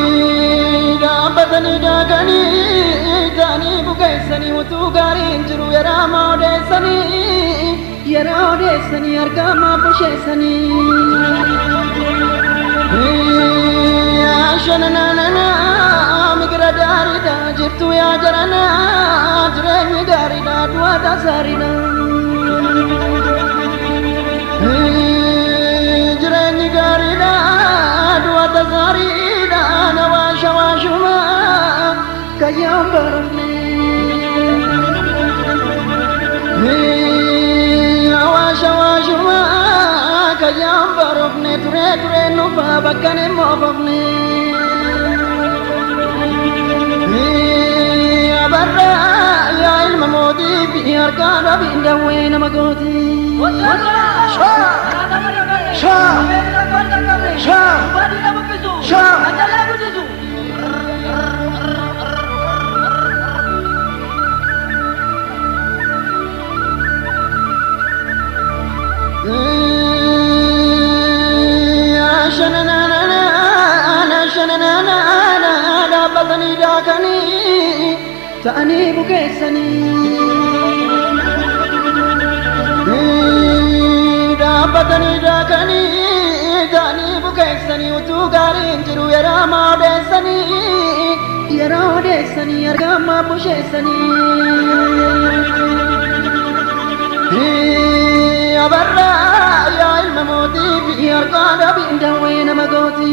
bukeessanii dhaabbatanii daakanii taanii bukeessanii utuu gaariin jiru yeroo odeessanii argamaa busheessanii shananana migira gaariidha jirtu yaa jarana jireenyi gaariidha du'a tasaariidha jireenyi gaariidha du'a tasaariidha na waashuma kayyaan barofne waashuma kayyaan barofne ture nufa bakka ne moofofne abarra yaa ilma mootii fi harkaa dhabiin dawwee nama gooti dhaabbatanii daakanii ta'anii bukeessanii dhaabbatanii daakanii ta'anii bukeessanii utuu gaariin jiru yeroo odeessanii argamaa busheessanii abarra yaa ilma mootii fi harkaa dhabiin dawwee nama gooti